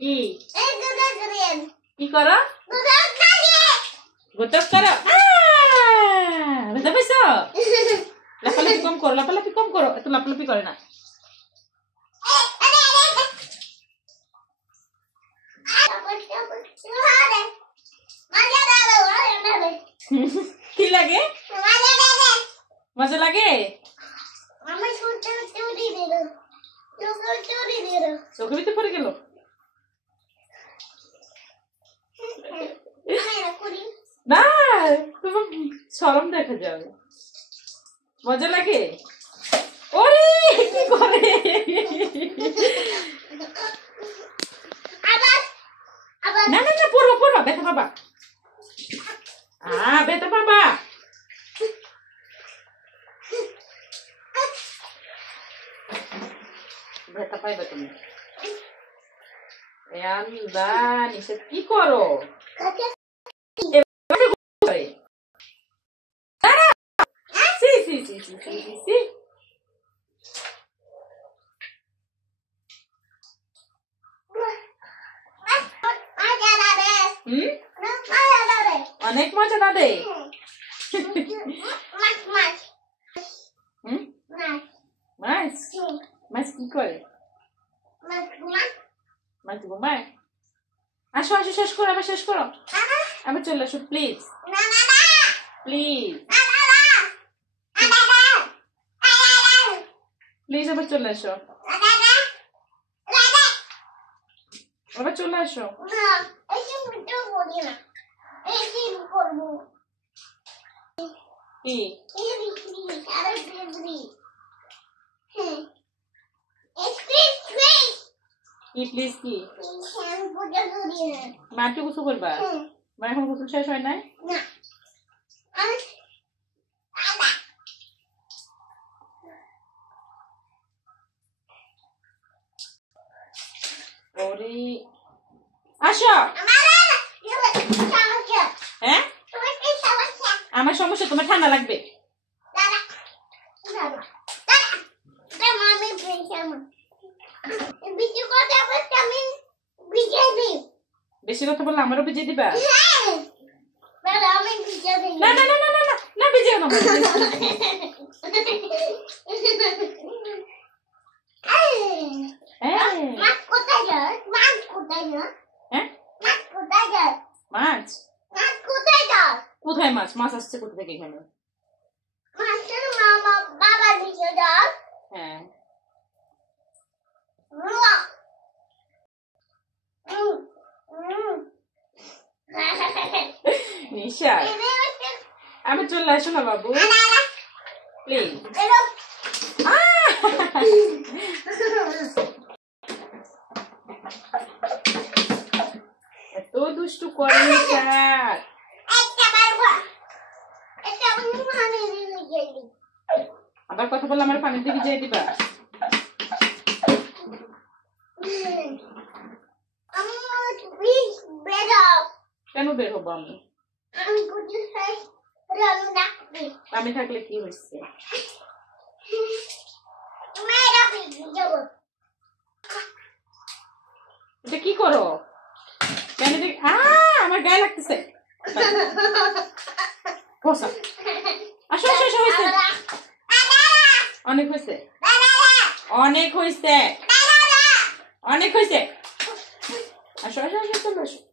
কি কি করো গোটক করো ব্যথা পাইছো লাফালাফি কম করো এত লাফালাফি করে না কি লাগে মজা লাগে চোখের ভিতরে পড়ে গেল না তোমার শরম দেখা যাবে মজা লাগে ওরে কি করে না না না পড়ো ব্যথা পাবা ব্যথা পাবা ব্যথা পাইবা তুমি নিষেধ কি করো অনেক মজা দাদে মাছ কি করে মাছ ঘুমায় আসো শেষ করো আবার চলে আসো প্লিজ আবার চলে আসো কি প্লিজ কি মাটি গোসল করবা মা এখন গোসল শেষ হয় নাই ওরে আসো হ্যাঁ আমার সমস্যা তোমার ঠান্ডা লাগবে বেশি কথা বললে আমারও ভিজিয়ে দিবা না না না না না না ভিজিয়ে না কোথায় মাছ আসছে কোথা থেকে এখানে হ্যাঁ নিশা আমি চলে আসো না বাবু প্লিজ এত দুষ্টু করে আবার কথা বললে আমার পানির দিকে যেয়ে দিবা কেন বের হবো আমি থাকলে কি হয়েছে এটা কি করো কেন আমার গায়ে লাগতেছে আসো অনেক হয়েছে আসো চলো আসো